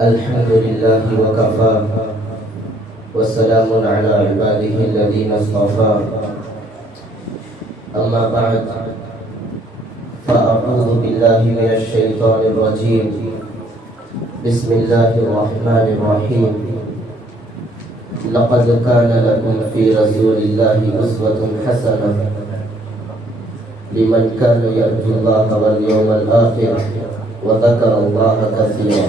الحمد لله وكفى وسلام على عباده الذين اصطفى أما بعد فأعوذ بالله من الشيطان الرجيم بسم الله الرحمن الرحيم لقد كان لكم في رسول الله أسوة حسنة لمن كان يرجو الله واليوم الآخر وذكر الله كثيرا.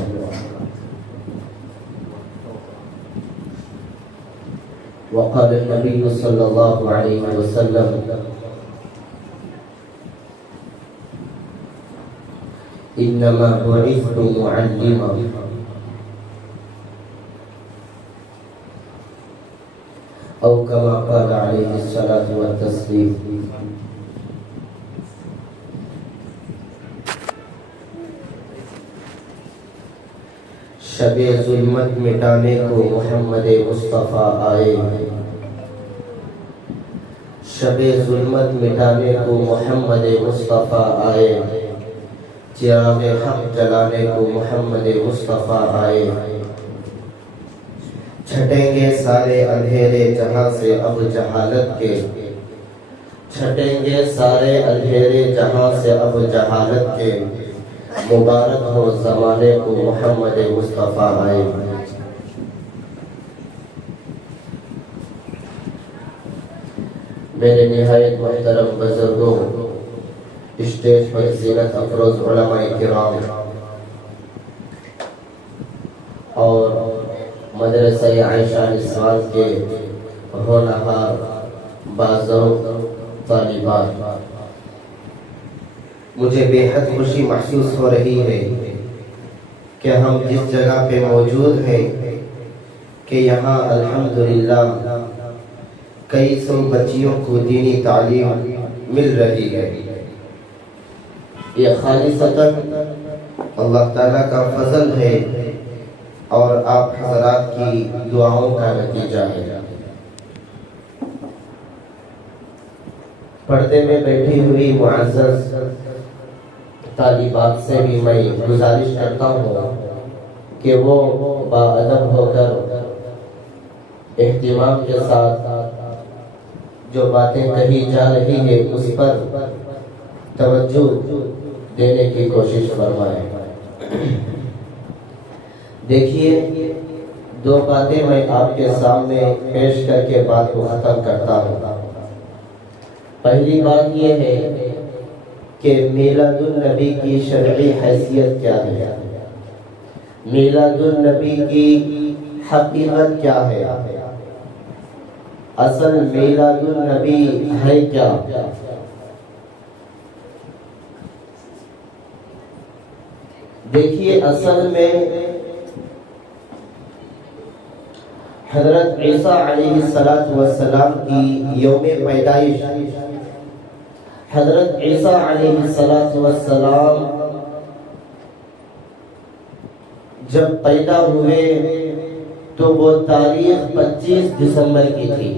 وقال النبي صلى الله عليه وسلم إنما بعثت معلما أو كما قال عليه الصلاة والتسليم. شب ظلمت مٹانے کو محمد مصطفیٰ آئے، شب ظلمت مٹانے کو محمد مصطفیٰ آئے، چراغ حق جلانے کو محمد مصطفیٰ آئے. چھٹیں گے سارے اندھیرے جہاں سے اب جہالت کے، چھٹیں گے سارے اندھیرے جہاں سے اب جہالت کے، مبارک ہو زمانے کو محمد مصطفیٰ آئے. میرے نہایت محترم بزرگوں، اسٹیج پر زینت افروز علماء کرام اور مدرسہ عائشہ نسوان کے ہونہار باذوق طالبات، مجھے بے حد خوشی محسوس ہو رہی ہے کہ ہم جس جگہ پہ موجود ہیں کہ یہاں الحمدللہ کئی سو بچیوں کو دینی تعلیم مل رہی ہے. یہ خالصتاً اللہ تعالیٰ کا فضل ہے اور آپ حضرات کی دعاؤں کا نتیجہ ہے. پردے میں بیٹھی ہوئی معزز طالبات سے بھی میں گزارش کرتا ہوں کہ وہ باادب ہو کر اہتمام کے ساتھ جو باتیں کہی جا رہی ہے اس پر توجہ دینے کی کوشش فرمائیں. دیکھیے، دو باتیں میں آپ کے سامنے پیش کر کے بات کو ختم کرتا ہوں. پہلی بات یہ ہے کہ میلاد النبی کی شرعی حیثیت کیا ہے، میلاد النبی کی حقیقت کیا ہے، اصل میلاد النبی ہے کیا. دیکھیے، اصل میں حضرت عیسیٰ علیہ السلام کی یوم پیدائش، حضرت عیسیٰ علیہ السلام جب پیدا ہوئے تو وہ تاریخ 25 دسمبر کی تھی.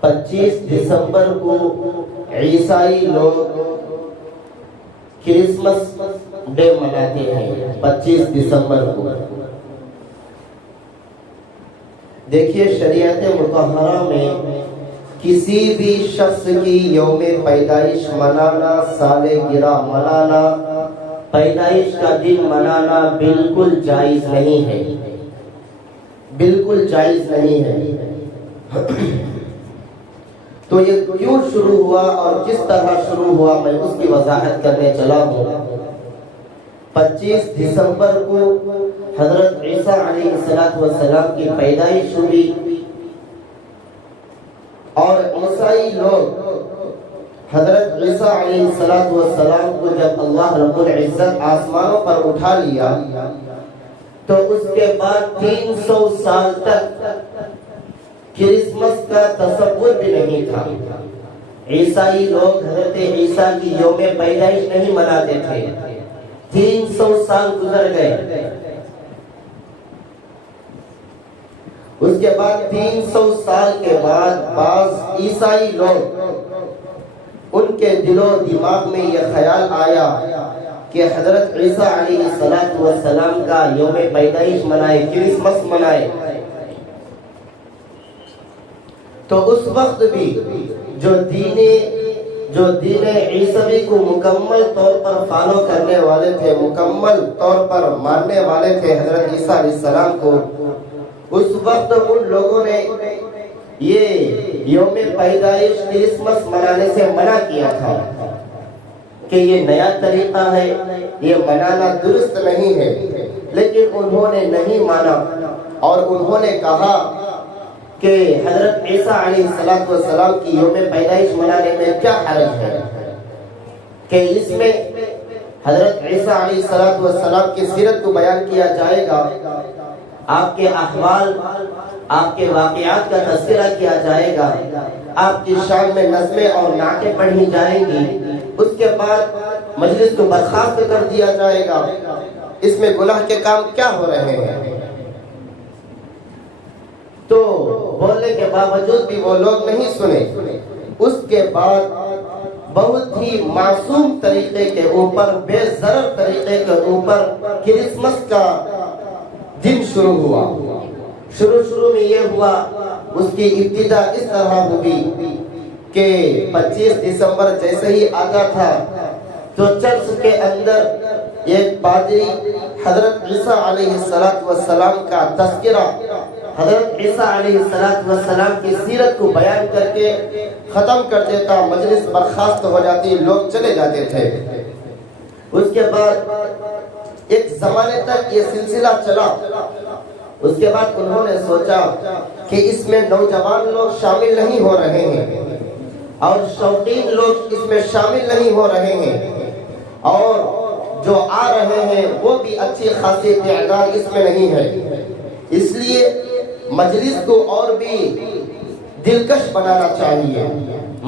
25 دسمبر کو عیسائی لوگ کرسمس ڈے مناتے ہیں. 25 دسمبر کو دیکھیے، شریعت مطہرہ میں کسی بھی شخص کی یوم پیدائش منانا، سالگرہ منانا، پیدائش کا دن منانا بالکل جائز نہیں ہے، بالکل جائز نہیں ہے. تو یہ کیوں شروع ہوا اور کس طرح شروع ہوا، میں اس کی وضاحت کرنے چلا ہوں. 25 دسمبر کو حضرت عیسیٰ علیہ السلام کی پیدائش ہوئی اور عیسائی لوگ حضرت عیسیٰ علیہ السلام کو جب اللہ رب العزت آسمانوں پر اٹھا لیا تو اس کے بعد 300 سال تک کرسمس کا تصور بھی نہیں تھا. عیسائی لوگ حضرت عیسیٰ کی یوم پیدائش نہیں مناتے تھے. 300 سال گزر گئے. اس کے بعد 300 سال کے بعد بعض عیسائی لوگ ان کے دل و دماغ میں یہ خیال آیا کہ حضرت عیسیٰ علیہ السلام کا یوم پیدائش منائے، کرسمس منائے، تو اس وقت بھی جو دین عیسوی کو مکمل طور پر فالو کرنے والے تھے، مکمل طور پر ماننے والے تھے حضرت عیسیٰ علیہ السلام کو، اس وقت ان لوگوں نے یہ یوم پیدائش کرسمس منانے سے منع کیا تھا کہ یہ نیا طریقہ ہے، یہ منانا درست نہیں ہے، لیکن انہوں نے نہیں مانا اور انہوں نے کہا کہ حضرت عیسیٰ علیہ السلام کی یوم پیدائش منانے میں کیا حرج ہے، کہ اس میں حضرت عیسیٰ علیہ السلام کی سیرت کو بیان کیا جائے گا، آپ کے احوال، آپ کے واقعات کا تذکرہ کیا جائے گا، آپ کی شان میں نظمیں اور نعتیں پڑھی جائیں گی، اس کے بعد مجلس کو برخاست کر دیا جائے گا۔ اس میں گناہ کے کام کیا ہو رہے ہیں؟ تو بولنے کے باوجود بھی وہ لوگ نہیں سنے۔ اس کے بعد بہت ہی معصوم طریقے کے اوپر، بے ضرر طریقے کے اوپر کرسمس کا دن شروع ہوا۔ شروع میں یہ ہوا، اس کی ابتدا اس طرح ہوئی کہ 25 دسمبر جیسے ہی آتا تھا تو چرچ کے اندر ایک پادری حضرت عیسیٰ علیہ السلام کا تذکرہ، حضرت عیسیٰ علیہ السلام کی سیرت کو بیان کر کے ختم کر دیتا، مجلس برخاست ہو جاتی، لوگ چلے جاتے تھے۔ اس کے بعد ایک زمانے تک یہ سلسلہ چلا۔ اس کے بعد انہوں نے سوچا کہ اس میں نوجوان لوگ شامل نہیں ہو رہے ہیں اور شوقین لوگ اس میں شامل نہیں ہو رہے ہیں، اور جو آ رہے ہیں وہ بھی اچھی خاصی تعداد اس میں نہیں ہے، اس لیے مجلس کو اور بھی دلکش بنانا چاہیے،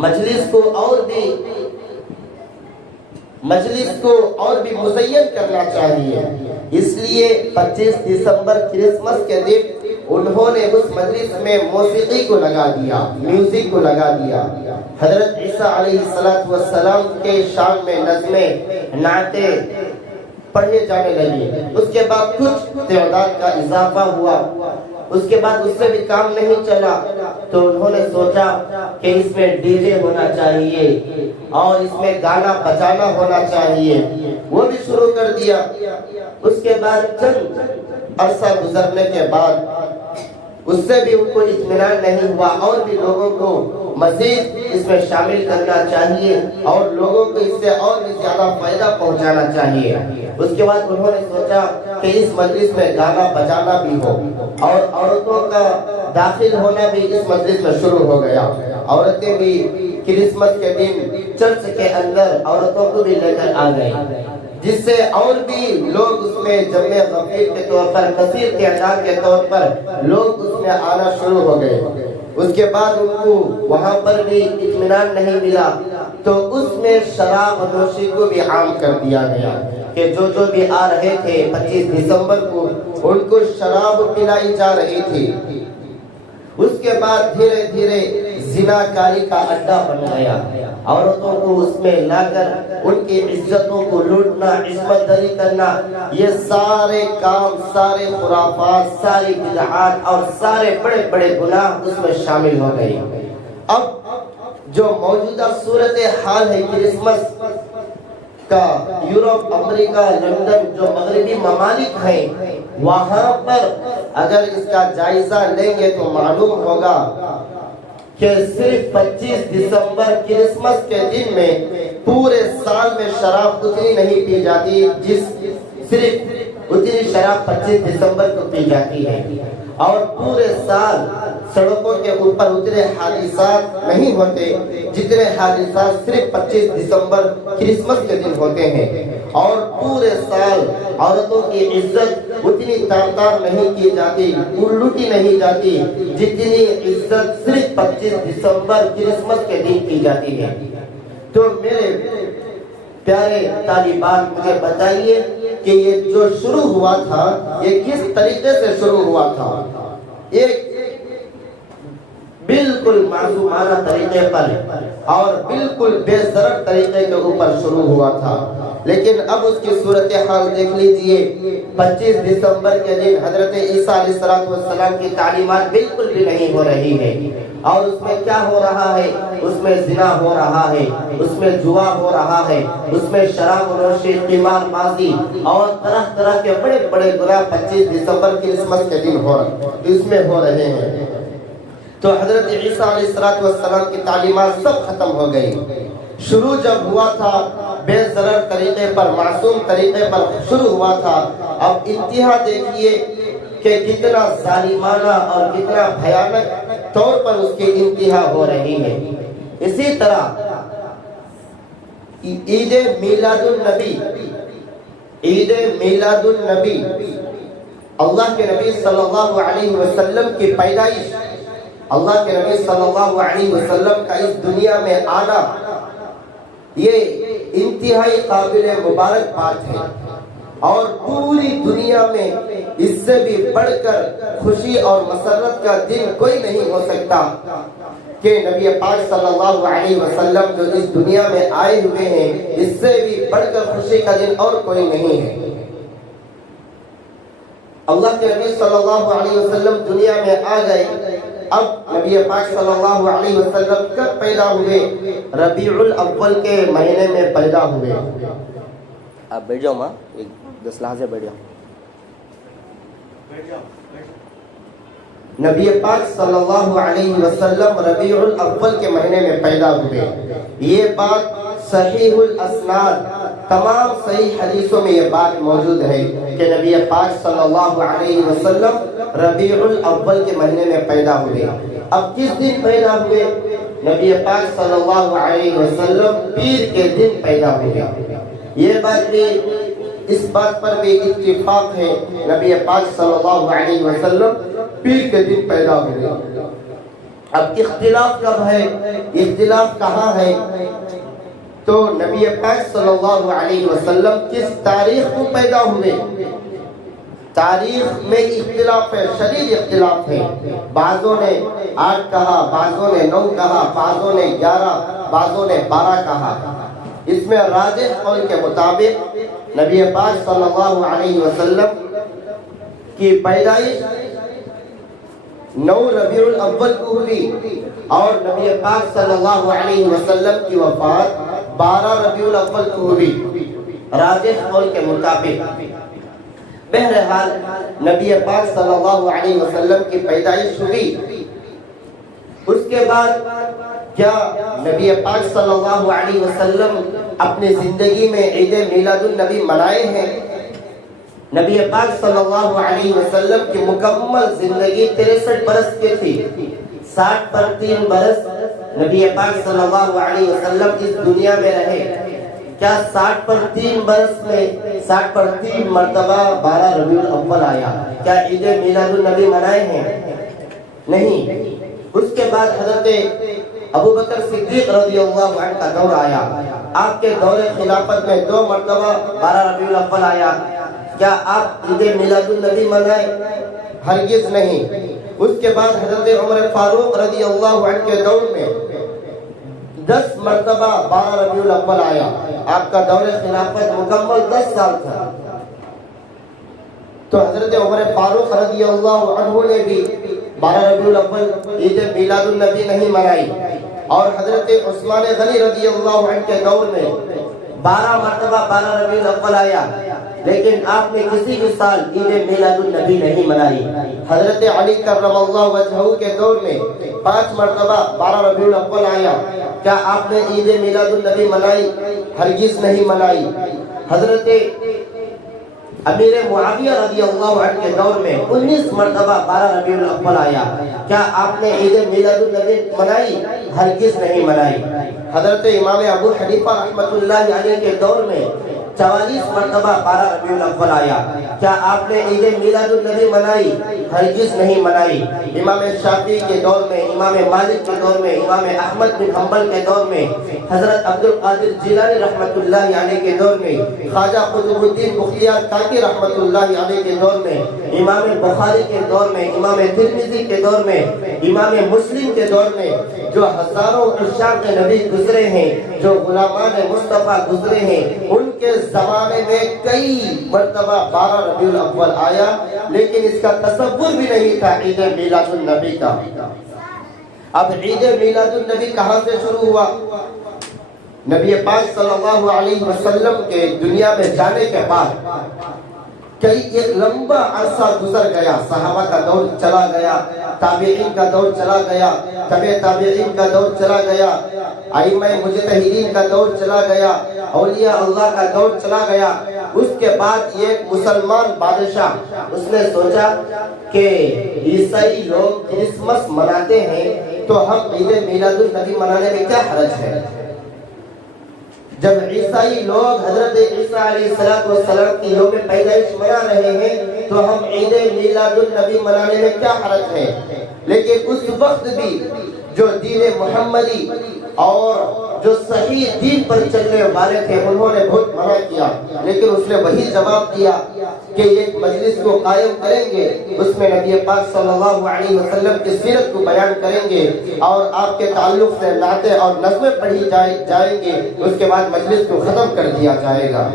مجلس کو اور بھی مزین کرنا چاہیے۔ اس لیے 25 دسمبر کرسمس کے دن انہوں نے اس مجلس میں موسیقی کو لگا دیا، میوزک کو لگا دیا، حضرت عیسیٰ علیہ السلام کے شان میں نظمیں، نعتیں پڑھے جانے لگی۔ اس کے بعد کچھ تعداد کا اضافہ ہوا، اس کے بعد اس سے بھی کام نہیں چلا تو انہوں نے سوچا کہ اس میں ڈی جے ہونا چاہیے اور اس میں گانا بجانا ہونا چاہیے، وہ بھی شروع کر دیا۔ اس کے بعد چند عرصہ گزرنے کے بعد اس سے بھی ان کو اطمینان نہیں ہوا، اور بھی لوگوں کو مزید اس میں شامل کرنا چاہیے اور لوگوں کو اس سے اور بھی زیادہ فائدہ پہنچانا چاہیے۔ اس کے بعد انہوں نے سوچا کہ اس مجلس میں گانا بجانا بھی ہو اور عورتوں کا داخل ہونا بھی اس مجلس میں شروع ہو گیا۔ عورتیں بھی کرسمس کے دن چرچ کے اندر عورتوں کو بھی لے کر آ گئی، جس سے اور بھی لوگ اس میں جمع غفیر کے طور پر، کثیر تعداد کے طور پر لوگ اس میں آنا شروع ہو گئے۔ اس کے بعد ان کو وہاں پر بھی اطمینان نہیں ملا تو اس میں شراب نوشی کو بھی عام کر دیا گیا کہ جو بھی آ رہے تھے 25 دسمبر کو ان کو شراب پلائی جا رہی تھی۔ اس کے بعد دھیرے دھیرے زناکاری کا اڈا بن گیا، عورتوں کو اس میں لا کر ان کی عزتوں کو لوٹنا، عصمت دری کرنا، یہ سارے کام، سارے خرافات، ساری بدعات اور سارے بڑے بڑے گناہ اس میں شامل ہو گئے۔ اب جو موجودہ صورتحال ہے کرسمس کا، یورپ، امریکہ، لندن، جو مغربی ممالک ہیں، وہاں پر اگر اس کا جائزہ لیں گے تو معلوم ہوگا کہ صرف 25 دسمبر کرسمس کے دن میں پورے سال میں شراب اتنی نہیں پی جاتی، صرف اتنی شراب 25 دسمبر کو پی جاتی ہے، اور پورے سال سڑکوں کے اوپر اتنے حادثات نہیں ہوتے جتنے حادثات صرف 25 دسمبر کرسمس کے دن ہوتے ہیں، اور پورے سال عورتوں کی عزت اتنی تاردار نہیں کی جاتی، لوٹی نہیں جاتی جتنی عزت صرف 25 دسمبر کرسمس کے دن کی جاتی ہے۔ تو میرے پیارے طالبات، مجھے بتائیے کہ یہ جو شروع ہوا تھا یہ کس طریقے سے شروع ہوا تھا؟ ایک بالکل معصومانہ طریقے پر اور بالکل بے ضرر طریقے کے اوپر شروع ہوا تھا۔ لیکن اب اس کی صورتحال دیکھ لیجئے. 25 دسمبر کے دن حضرت عیسیٰ علیہ السلام کی تعلیمات بالکل بھی نہیں ہو رہی ہے. اور اس میں کیا ہو رہا ہے؟ اس میں زنا ہو رہا ہے، اس میں جوا ہو رہا ہے، اس میں شراب و نوشی، قمار بازی اور طرح طرح کے بڑے بڑے گناہ 25 دسمبر کرسمس کے دن اس میں ہو رہے ہیں. تو حضرت عیسیٰ علیہ السلام کی تعلیمات سب ختم ہو گئی. شروع جب ہوا تھا بے ضرر طریقے پر، معصوم طریقے پر شروع ہوا تھا. اب انتہا دیکھیے کہ کتنا ظالمانہ اور کتنا بھیانک طور پر اس کی انتہا ہو رہی ہے. اسی طرح عید میلاد النبی، عید میلاد النبی، اللہ کے نبی صلی اللہ علیہ وسلم کی پیدائش، اللہ کے نبی صلی اللہ علیہ وسلم کا اس دنیا میں آنا، یہ انتہائی قابل مبارک بات ہے. اور پوری دنیا میں اس سے بھی بڑھ کر خوشی اور مسرت کا دن کوئی نہیں ہو سکتا کہ نبی پاک صلی اللہ علیہ وسلم جو اس دنیا میں آئے ہوئے ہیں، اس سے بھی بڑھ کر خوشی کا دن اور کوئی نہیں ہے. اللہ کے نبی صلی اللہ علیہ وسلم دنیا میں آ گئے. اب نبی پاک صلی اللہ علیہ وسلم کب پیدا ہوئے؟ ربیع الاول کے مہینے میں پیدا ہوئے. آپ بیٹھ جاؤ ماں، 10 لحظے بیٹھ جاؤ. نبی پاک صلی اللہ علیہ وسلم ربیع الاول کے مہینے میں پیدا ہوئے. یہ بات صحیح الاسناد، تمام صحیح حدیثوں میں یہ بات موجود ہے کہ نبی پاک صلی اللہ علیہ وسلم ربیع الاول کے مہینے میں پیدا ہوئے. اب کس دن پیدا ہوئے؟ نبی پاک صلی اللہ علیہ وسلم پیر کے دن پیدا ہوئے. یہ بات بھی، اس بات پر بھی اتفاق ہے، نبی پاک صلی اللہ علیہ وسلم پیر کے دن پیدا ہوئے. اب اختلاف کب ہے، اختلاف کہاں ہے؟ تو نبی پاک صلی اللہ علیہ وسلم کس تاریخ کو پیدا ہوئے؟ تاریخ میں اختلاف ہے، شدید اختلاف ہے. بعضوں نے 8 کہا، بعضوں نے 9 کہا، بعضوں نے 11، بعضوں نے 12 کہا. اس میں راجح قول کے مطابق نبی پاک صلی اللہ علیہ وسلم کی پیدائش 9 ربیع الاول کو ہوئی اور نبی پاک صلی اللہ علیہ وسلم کی وفات 12 ربیع الاول کو ہوئی، راجح قول کے مطابق. بہرحال نبی پاک صلی اللہ علیہ وسلم کی پیدائش ہوئی. اس کے بعد کیا نبی پاک صلی اللہ علیہ وسلم اپنی زندگی میں عید میلاد النبی منائے ہیں؟ نبی پاک صلی اللہ علیہ وسلم کی مکمل زندگی 63 برس کی تھی. 60 پر 3 برس نبی پاک صلی اللہ علیہ وسلم اس دنیا میں رہے. کیا 60 پر 3 برس میں 60 پر 3 مرتبہ 12 ربیع الاول آیا؟ کیا عید میلاد النبی منائے ہیں؟ نہیں. اس کے بعد حضرت ابو بکر صدیق رضی اللہ عنہ کا دور آیا. آپ کے دور خلافت میں 2 مرتبہ 12 ربیع الاول آیا. کیا آپ عید میلاد النبی منائے؟ ہرگز نہیں. اس کے بعد حضرت عمر فاروق رضی اللہ عنہ کے دور میں 10 مرتبہ 12 ربیع الاول آیا. آپ کا دور خلافت مکمل 10 سال تھا. تو حضرت عمر فاروق رضی اللہ عنہ نے بھی 12 ربیع الاول عید میلاد النبی نہیں منائی. اور حضرت عثمان غنی رضی اللہ عنہ کے دور میں 12 مرتبہ 12 ربیع الاول آیا، لیکن آپ نے کسی بھی سال عید میلاد النبی نہیں منائی. حضرت علی کرم اللہ وجہہ کے دور میں 5 مرتبہ 12 ربیع الاول آیا. کیا آپ نے عید میلاد النبی منائی؟ ہرگز نہیں منائی. حضرت امیر معاویہ رضی اللہ عنہ کے دور میں 19 مرتبہ 12 ربیع الاول آیا. کیا آپ نے عید میلاد النبی منائی؟ ہرگز نہیں منائی. حضرت امام ابو حنیفہ رحمۃ اللہ علیہ کے دور میں 44 مرتبہ 12 ربیع الاول آیا. کیا آپ نے عید میلاد النبی منائی؟ ہرگز نہیں منائی. امام شافعی کے دور میں، امام مالک کے دور میں، امام احمد بن حنبل کے دور میں، حضرت عبد القادر جیلانی رحمۃ اللہ علیہ کے دور میں، خواجہ قطب الدین بختیار کاکی رحمۃ اللہ علیہ کے دور میں، امام بخاری کے دور میں، امام ترمذی کے دور میں، امام مسلم کے دور میں، جو ہزاروں عشاق نبی گزرے ہیں، جو غلامان مصطفیٰ گزرے ہیں، ان کے زمانے میں کئی مرتبہ 12 ربیع الاول آیا، لیکن اس کا تصور بھی نہیں تھا عید میلاد النبی کا۔ اب عید میلاد النبی کہاں سے شروع ہوا؟ نبی پاک صلی اللہ علیہ وسلم کے دنیا میں جانے کے بعد ایک لمبا عرصہ گزر گیا، صحابہ کا دور چلا گیا، تابعین کا دور چلا گیا، تبع تابعین کا دور چلا گیا، ائمہ مجتہدین کا دور چلا گیا، اولیاء اللہ کا دور چلا گیا۔ اس کے بعد ایک مسلمان بادشاہ اس نے سوچا کہ عیسائی لوگ کرسمس مناتے ہیں تو ہم عید میلاد النبی منانے میں کیا حرج ہے؟ جب عیسائی لوگ حضرت عیسیٰ علیہ السلام کی یوم پیدائش منا رہے ہیں تو ہم عید میلاد النبی منانے میں کیا حرج ہے؟ لیکن اس وقت بھی جو دین محمدی اور جو صحیح دین پر چلنے والے تھے انہوں نے بہت منع کیا، لیکن اس نے وہی جواب دیا کہ ایک مجلس کو قائم کریں گے، اس میں نبی پاک صلی اللہ علیہ وسلم کی سیرت کو بیان کریں گے اور آپ کے تعلق سے نعتیں اور نظمیں پڑھی جائیں گے، اس کے بعد مجلس کو ختم کر دیا جائے گا۔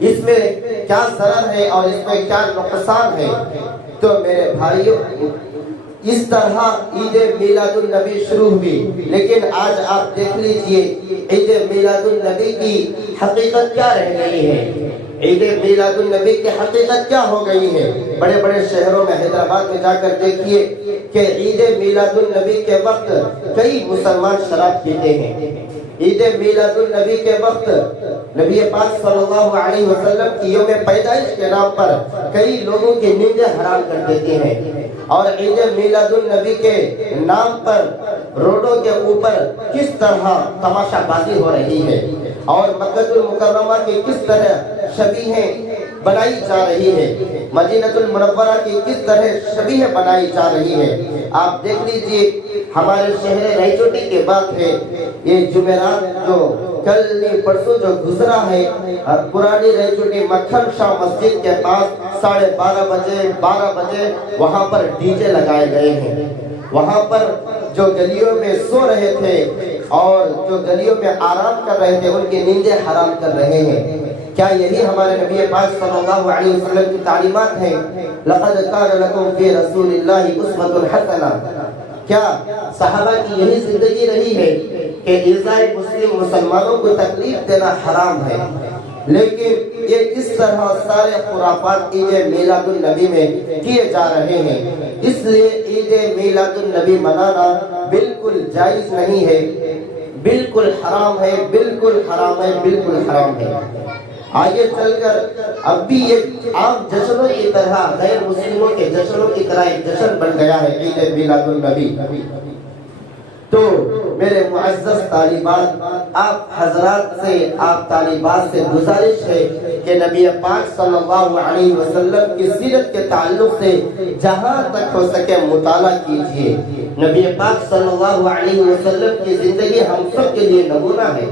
اس میں کیا ضرر ہے اور اس میں کیا نقصان ہے؟ تو میرے بھائیوں، اس طرح عید میلاد النبی شروع ہوئی، لیکن آج آپ دیکھ لیجئے عید میلاد النبی کی حقیقت کیا رہ گئی ہے۔ عید میلاد النبی کی حقیقت کیا ہو گئی ہے؟ بڑے بڑے شہروں میں، حیدرآباد میں جا کر دیکھیے کہ عید میلاد النبی کے وقت کئی مسلمان شراب پیتے ہیں۔ عید میلاد النبی کے وقت نبی پاک صلی اللہ علیہ وسلم کی یوم پیدائش کے نام پر کئی لوگوں کی نیندیں حرام کر دیتے ہیں، اور عید میلاد النبی کے نام پر روڈوں کے اوپر کس طرح تماشا بازی ہو رہی ہے اور مکہ المکرمہ کی کس طرح شبیہیں بنائی جا رہی ہے، مدینہ المنورہ کی کس طرح شبیہیں بنائی جا رہی ہے۔ آپ دیکھ لیجئے ہمارے شہر رائچوٹی کے بعد ہے یہ جمعرات جو کل پرسوں جو گزرا ہے، پرانی رائچوٹی مکھن شاہ مسجد کے پاس 12:30 بجے وہاں پر ڈی جے لگائے گئے ہیں۔ وہاں پر جو گلیوں میں سو رہے تھے اور جو گلیوں میں آرام کر رہے تھے ان کی نیندیں حرام کر رہے ہیں۔ کیا یہی ہمارے نبی پاک صلی اللہ علیہ وسلم کی تعلیمات ہیں؟ لقد کان لکم فی رسول اللہ اسوۃ حسنہ۔ کیا صحابہ کی یہی زندگی رہی ہے کہ عیسائی مسلم مسلمانوں کو تکلیف دینا حرام ہے؟ لیکن یہ اس طرح سارے خرافات عید میلاد النبی میں کیے جا رہے ہیں، اس لیے عید میلاد النبی منانا بالکل جائز نہیں ہے، بالکل حرام ہے، بالکل حرام ہے، بالکل حرام ہے۔ آگے چل کر اب بھی ایک عام جشنوں کی طرح، غیر مسلموں کے جشنوں کی طرح ایک جشن بن گیا ہے عید میلاد النبی۔ تو میرے معزز طالبات، آپ حضرات سے، آپ طالبات سے گزارش ہے کہ نبی پاک صلی اللہ علیہ وسلم کی سیرت کے تعلق سے جہاں تک ہو سکے مطالعہ کیجئے۔ نبی پاک صلی اللہ علیہ وسلم کی زندگی ہم سب کے لیے نمونہ ہے۔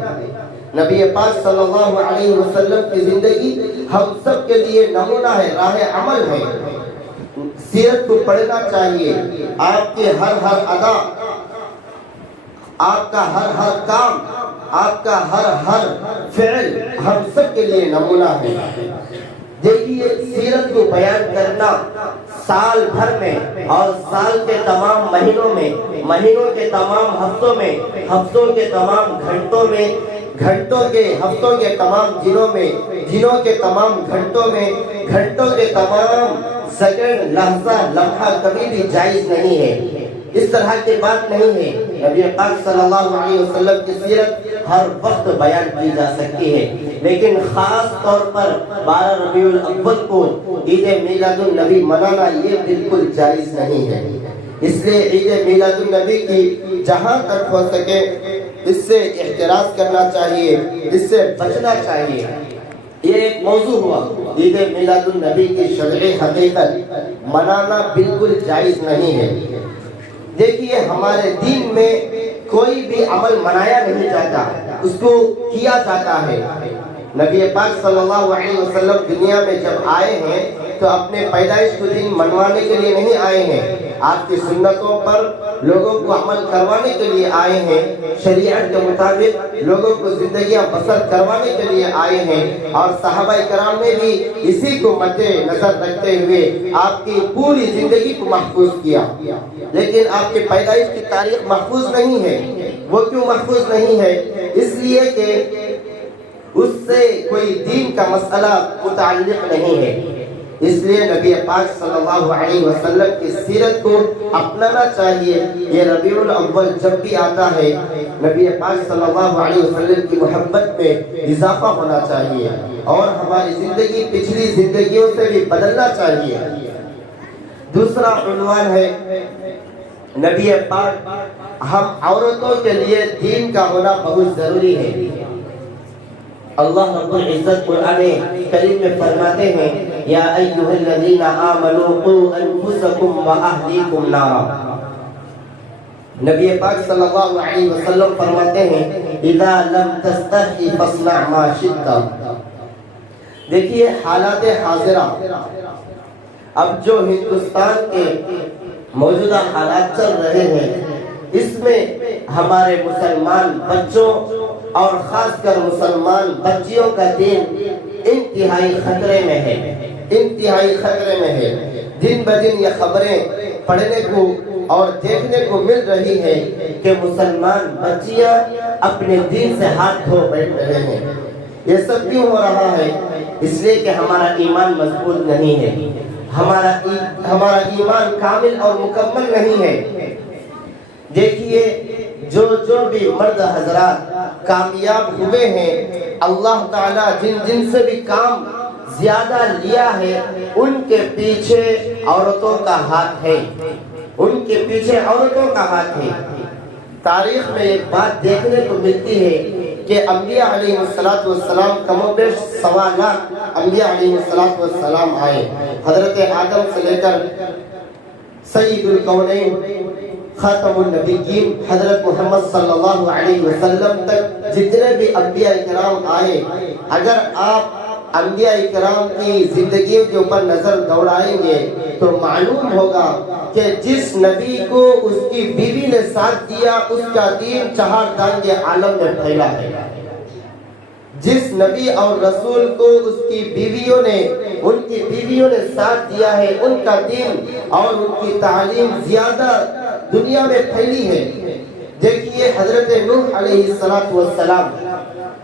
نبی پاک صلی اللہ علیہ وسلم کی زندگی ہم سب کے لیے نمونہ ہے، راہ عمل ہے۔ سیرت کو پڑھنا چاہیے۔ آپ کے ہر ادا، آپ کا ہر کام، آپ کا ہر فعل ہم سب کے لیے نمونہ ہے۔ دیکھیے، سیرت کو بیان کرنا سال بھر میں اور سال کے تمام مہینوں میں، مہینوں کے تمام ہفتوں میں، ہفتوں کے تمام گھنٹوں میں، گھنٹوں کے ہفتوں کے تمام دنوں میں، دنوں کے تمام گھنٹوں میں، گھنٹوں کے تمام سیکنڈ، لحظہ، لمحہ کبھی بھی جائز نہیں ہے۔ اس طرح کی بات نہیں ہے۔ نبی پاک صلی اللہ علیہ وسلم کی سیرت ہر وقت بیان کی جا سکتی ہے، لیکن خاص طور پر 12 ربیع الاول کو عید میلاد النبی منانا یہ بالکل جائز نہیں ہے۔ اس لیے عید میلاد النبی کی جہاں تک ہو سکے اس سے احتراز کرنا چاہیے، اس سے بچنا چاہیے۔ یہ ایک موضوع ہوا، عید میلاد النبی کی شرعی حقیقت منانا بالکل جائز نہیں ہے۔ دیکھیے، ہمارے دین میں کوئی بھی عمل منایا نہیں جاتا، اس کو کیا جاتا ہے۔ نبی پاک صلی اللہ علیہ وسلم دنیا میں جب آئے ہیں تو اپنے پیدائش کو دن منوانے کے لیے نہیں آئے ہیں، آپ کی سنتوں پر لوگوں کو عمل کروانے کے لیے آئے ہیں، شریعت کے مطابق لوگوں کو زندگیاں بسر کروانے کے لیے آئے ہیں، اور صحابہ کرام نے بھی اسی کو مد نظر رکھتے ہوئے آپ کی پوری زندگی کو محفوظ کیا۔ لیکن آپ کے پیدائش کی تاریخ محفوظ نہیں ہے۔ وہ کیوں محفوظ نہیں ہے؟ اس لیے کہ اس سے کوئی دین کا مسئلہ متعلق نہیں ہے۔ اس لیے نبی پاک صلی اللہ علیہ وسلم کی سیرت کو اپنانا چاہیے۔ یہ ربیع الاول جب بھی آتا ہے، نبی پاک صلی اللہ علیہ وسلم کی محبت میں اضافہ ہونا چاہیے، اور ہماری زندگی پچھلی زندگیوں سے بھی بدلنا چاہیے۔ دوسرا عنوان ہے نبی پاک، ہم عورتوں کے لیے دین کا ہونا بہت ضروری ہے۔ اللہ رب العزت قرآن کریم میں فرماتے ہیں، یا ایھا الذین آمنوا قوا انفسکم واہلیکم نارا۔ نبی پاک صلی اللہ علیہ وسلم فرماتے ہیں، اذا لم تستحی فاصنع ما شئت۔ دیکھیے حالات حاضرہ، اب جو ہندوستان کے موجودہ حالات چل رہے ہیں، اس میں ہمارے مسلمان بچوں اور خاص کر مسلمان بچیوں کا دین انتہائی خطرے میں ہے، انتہائی خطرے میں ہے۔ دن بدن یہ خبریں پڑھنے کو اور دیکھنے کو مل رہی ہے کہ مسلمان بچیاں اپنے دین سے ہاتھ دھو بیٹھ رہے ہیں۔ یہ سب کیوں ہو رہا ہے؟ اس لیے کہ ہمارا ایمان مضبوط نہیں ہے، ہمارا ایمان کامل اور مکمل نہیں ہے۔ دیکھیے جو بھی مرد حضرات کامیاب ہوئے ہیں، اللہ تعالیٰ جن سے بھی کام زیادہ لیا ہے، ان کے پیچھے عورتوں کا ہاتھ ہے، ان کے پیچھے عورتوں کا ہاتھ ہے۔ تاریخ میں ایک بات دیکھنے کو ملتی ہے کہ انبیاء علیہ السلام کم و بیش 1.25 لاکھ انبیاء علیہ السلام آئے، حضرت آدم سے لے کر سید الکونین خاتم النبیین حضرت محمد صلی اللہ علیہ وسلم تک جتنے بھی انبیاء کرام آئے، اگر آپ انبیاء کرام کی زندگیوں کے اوپر نظر دوڑائیں گے تو معلوم ہوگا کہ جس نبی کو اس کی بیوی نے ساتھ دیا، اس کا دین 4 دانگے عالم میں پھیلا ہے۔ جس نبی اور رسول کو اس کی بیویوں نے ساتھ دیا ہے، ان کا دین اور ان کی تعلیم زیادہ دنیا میں پھیلی ہے۔ دیکھیے حضرت نوح علیہ السلام،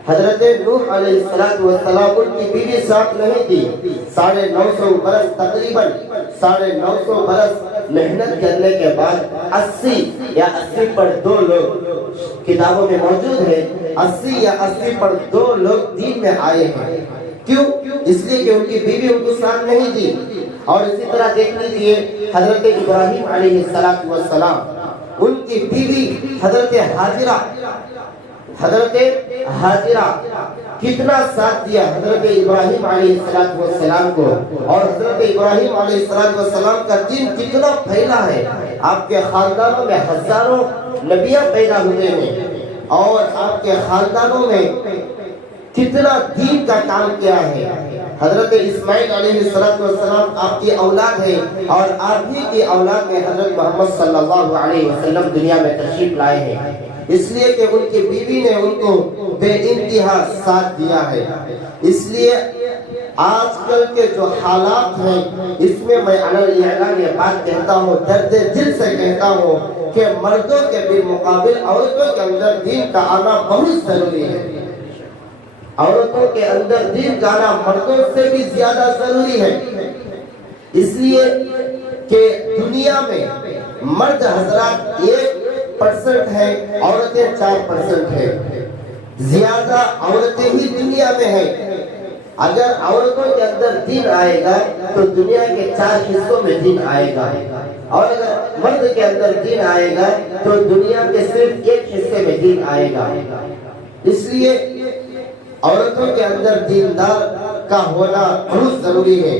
حضرت نوح علیہ السلام ان کی بیوی ساتھ نہیں تھی، 950 برس تقریباً 950 برس محنت کرنے کے بعد 80 پر 2 لوگ کتابوں میں موجود ہے، 80 پر 2 لوگ دین میں آئے ہیں۔ کیوں؟ اس لیے کہ ان کی بیوی ان کو ساتھ نہیں تھی۔ اور اسی طرح دیکھ لیجیے حضرت ابراہیم علیہ السلام، ان کی بیوی حضرت حاجرہ کتنا ساتھ دیا حضرت ابراہیم علیہ السلام کو، اور حضرت ابراہیم علیہ السلام کا دین کتنا پھیلا ہے۔ آپ کے خاندانوں میں ہزاروں نبیاں پیدا ہوئے ہیں، اور آپ کے خاندانوں میں کتنا دین کا کام کیا ہے۔ حضرت اسماعیل علیہ السلام آپ کی اولاد ہے، اور آپ ہی کی اولاد میں حضرت محمد صلی اللہ علیہ وسلم دنیا میں تشریف لائے ہیں، اس لیے کہ ان کی بیوی نے ان کو بے انتہا ساتھ دیا ہے۔ اس لیے آج کل کے جو حالات ہیں، اس میں میں اعلان یہ بات کہتا ہوں، درد دل سے کہتا ہوں کہ مردوں کے بالمقابل عورتوں کے اندر دین کا آنا بہت ضروری ہے۔ عورتوں کے اندر دین کا آنا مردوں سے بھی زیادہ ضروری ہے، اس لیے کہ دنیا میں مرد حضرات 1% ہے، عورتیں 4% ہے، زیادہ عورتیں ہی دنیا میں ہیں۔ اگر عورتوں کے اندر دین آئے گا تو دنیا کے 4 حصوں میں دین آئے گا، اور اگر مرد کے اندر دین آئے گا تو دنیا کے صرف 1 حصے میں دین آئے گا۔ اس لیے عورتوں کے اندر دیندار کا ہونا بہت ضروری ہے۔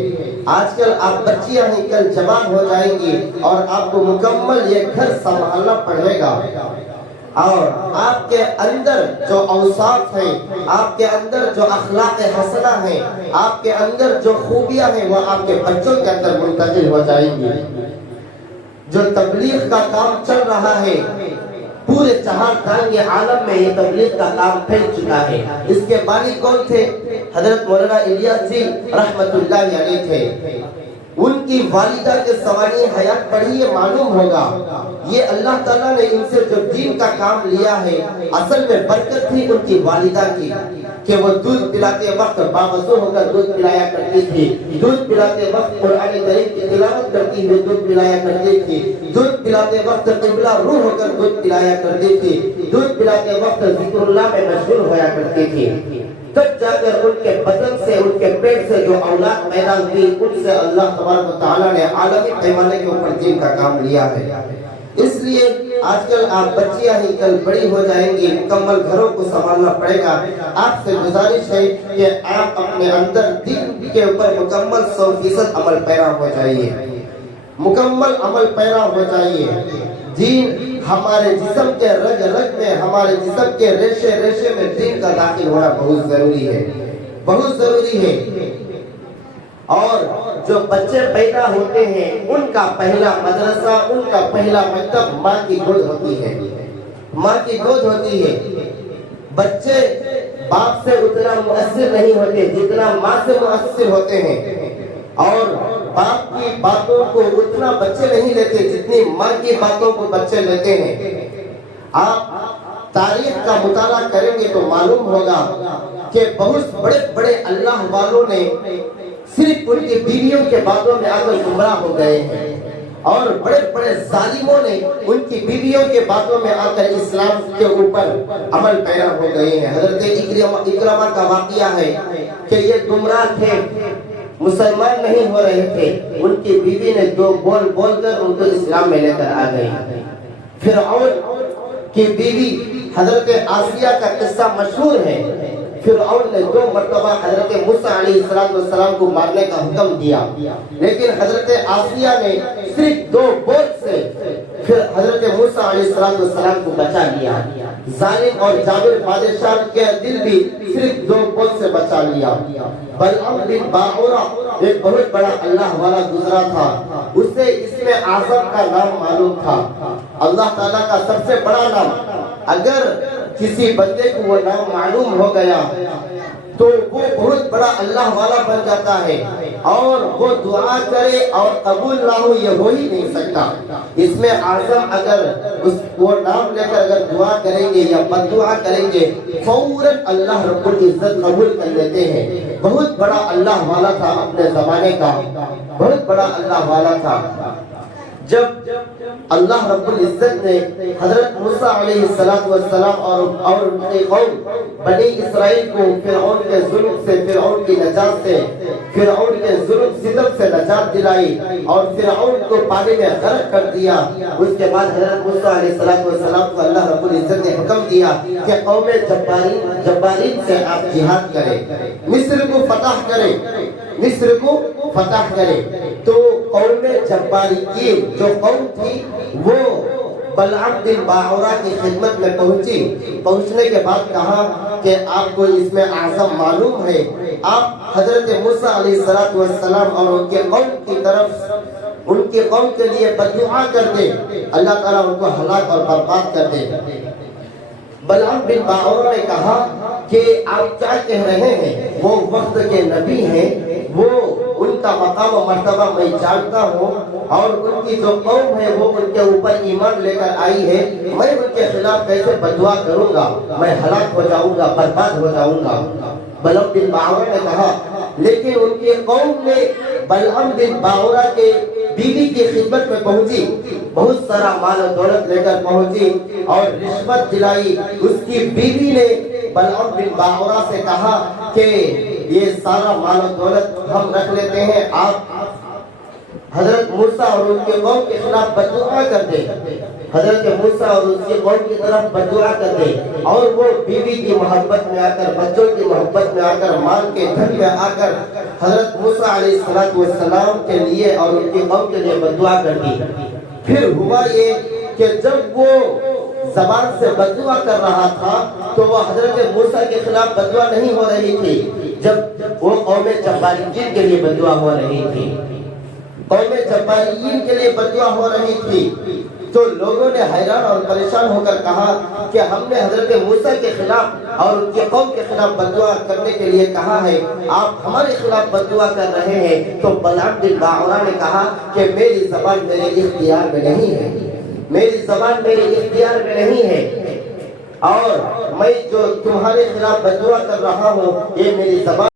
آج کل آپ بچیاں ہی کل جوان ہو جائیں گی، اور آپ کو مکمل یہ گھر سنبھالنا پڑے گا۔ اور آپ کے اندر جو اوصاف ہیں، آپ کے اندر جو اخلاق حسنہ ہیں، آپ کے اندر جو خوبیاں ہیں، وہ آپ کے بچوں کے اندر منتقل ہو جائیں گی۔ جو تبلیغ کا کام چل رہا ہے پورے چہار دانگ عالم میں، یہ تبلیغ کا کام پھیل چکا ہے۔ اس کے بانی کون تھے؟ حضرت مولانا الیاس جی رحمت اللہ علیہ تھے۔ ان کی والدہ کے سوانح حیات پڑھی یہ معلوم ہوگا، یہ اللہ تعالیٰ نے ان سے جو دین کا کام لیا ہے، اصل میں برکت تھی ان کی والدہ کی، کہ وہ دودھ پلاتے وقت باوضو ہو کر دودھ پلایا کرتی تھی، دودھ پلاتے وقت قرآن کریم کی تلاوت کرتی ہوئے دودھ پلایا کرتی تھی، دودھ پلاتے وقت قبلہ روح ہو کر دودھ پلایا کرتی تھی، دودھ پلاتے وقت ذکر اللہ میں مشغول ہویا کرتی تھی۔ تب جا کر ان کے بدن سے، ان کے پیٹ سے جو اولاد پیدا ہوئی، ان سے اللہ تبارک و تعالیٰ نے عالمی پیمانے کے اوپر دین کا کام لیا ہے۔ اس لیے آج کل آپ بچیاں ہی کل بڑی ہو جائیں گی، مکمل گھروں کو سنبھالنا پڑے گا۔ آپ سے گزارش ہے کہ آپ اپنے اندر دین کے اوپر مکمل 100% عمل پیرا ہو جائیے، مکمل عمل پیرا ہو جائیے۔ دین ہمارے جسم کے رگ رگ میں، ہمارے جسم کے ریشے ریشے میں دین کا داخل ہونا بہت ضروری ہے، بہت ضروری ہے۔ اور جو بچے پیدا ہوتے ہیں ان کا پہلا مدرسہ، ان کا پہلا مکتب ماں کی گود ہوتی ہے، ماں کی گود ہوتی ہے۔ بچے باپ سے اتنا مؤثر نہیں ہوتے جتنا ماں سے مؤثر ہوتے ہیں، اور باپ کی باتوں کو اتنا بچے نہیں لیتے جتنی ماں کی باتوں کو بچے لیتے ہیں۔ آپ تاریخ کا مطالعہ کریں گے تو معلوم ہوگا کہ بہت بڑے بڑے اللہ والوں نے صرف ان کی بیویوں کے باتوں میں آ کر گمراہ ہو گئے ہیں، اور بڑے بڑے ظالموں نے ان کی بیویوں کے باتوں میں آ کر اسلام کے اوپر عمل پیرا ہو گئے ہیں۔ حضرت اکرمہ کا واقعہ ہے کہ یہ گمراہ تھے، مسلمان نہیں ہو رہے تھے، ان کی بیوی نے دو بول بول کر ان کو اسلام میں لے کر آ گئی۔ فرعون کی بیوی حضرت آسیہ کا قصہ مشہور ہے۔ فرعون نے 2 مرتبہ حضرت موسیٰ علیہ السلام کو مارنے کا حکم دیا، لیکن حضرت آسیہ نے صرف 2 بول سے پھر حضرت موسیٰ علیہ السلام کو بچا لیا۔ ظالم اور جابر بادشاہ کے دل بھی صرف 2 بول سے بچا لیا۔ بلعم بن باعورہ ایک بہت بڑا اللہ والا گزرا تھا، اسے اسم اعظم کا نام معلوم تھا، اللہ تعالیٰ کا سب سے بڑا نام۔ اگر کسی بندے کو وہ نام معلوم ہو گیا تو وہ بہت بڑا اللہ والا بن جاتا ہے، اور وہ دعا کرے اور قبول نہ ہو یہ ہو ہی نہیں سکتا۔ اس میں اعظم اگر وہ نام لے کر اگر دعا کریں گے یا بد دعا کریں گے فوراً اللہ رب العزت قبول کر لیتے ہیں۔ بہت بڑا اللہ والا تھا اپنے زمانے کا، بہت بڑا اللہ والا تھا۔ جب اللہ رب العزت نے حضرت موسیٰ علیہ السلام اور ان کی قوم بنی اسرائیل کو فرعون کے ظلم سے، فرعون کی نجات سے، فرعون کے ظلم ستم سے نجات دلائی اور فرعون کو پانی میں غرق کر دیا، اس کے بعد حضرت موسیٰ علیہ السلام کو اللہ رب العزت نے حکم دیا کہ قوم جبارین سے آپ جہاد کریں، مصر کو فتح کریں، مصر کو فتح کریں۔ تو قوم جباریین جو قوم تھی وہ بلعم بن باعورہ کی خدمت میں پہنچنے کے بعد کہا کہ آپ کو اس میں اعظم معلوم ہے، آپ حضرت موسیٰ علیہ السلام اور ان کے قوم کی طرف ان کی قوم کے لیے بددعا کر دے، اللہ تعالیٰ ان کو ہلاک اور برباد کر دے۔ بلعم بن باعورہ نے کہا کہ آپ کیا کہہ رہے ہیں، وہ وقت کے نبی ہیں، وہ ان کا مقام و مرتبہ میں جانتا ہوں، اور ان کی جو قوم ہے وہ ان کے اوپر ایمان لے کر آئی ہے، میں ان کے خلاف کیسے بددعا کروں گا، میں ہلاک ہو جاؤں گا، برباد ہو جاؤں گا۔ بلعم بن باعورہ نے کہا، لیکن ان کی قوم نے بلعم بن باعورہ کے بیوی کی خدمت میں پہنچی، بہت سارا مال و دولت لے کر پہنچی اور رشوت دلائی۔ اس کی بیوی نے بلعم بن باعورہ سے کہا کہ یہ سارا مال و دولت ہم رکھ لیتے ہیں، آپ حضرت موسیٰ اور ان کے قوم کے خلاف بددعا کر دیں، حضرت موسیٰ اور اس کی قوم کی طرف بددعا کر دیں، اور وہ بیوی کی محبت میں آ کر، بچوں کی محبت میں آ کر، مال کے دھن میں آ کر حضرت موسیٰ علیہ السلام کے لیے اور ان کی قوم کے لیے بددعا کر دی۔ پھر ہوا یہ کہ جب وہ زبان سے بددعا کر رہا تھا تو وہ حضرت موسیٰ کے خلاف بددعا نہیں ہو رہی تھی، جب وہ قوم جباریین کے لیے بددعا ہو رہی تھی، قوم جباریین کے لیے بددعا ہو رہی تھی۔ تو لوگوں نے حیران اور پریشان ہو کر کہا کہ ہم نے حضرت موسیٰ کے خلاف اور ان کی قوم کے خلاف بددعا کرنے کے لیے کہا ہے، آپ ہمارے خلاف بددعا کر رہے ہیں۔ تو بلعام بن باعورہ نے کہا کہ میری زبان میرے اختیار میں نہیں ہے، میری زبان میرے اختیار میں نہیں ہے، اور میں جو تمہارے خلاف بددعا کر رہا ہوں یہ میری زبان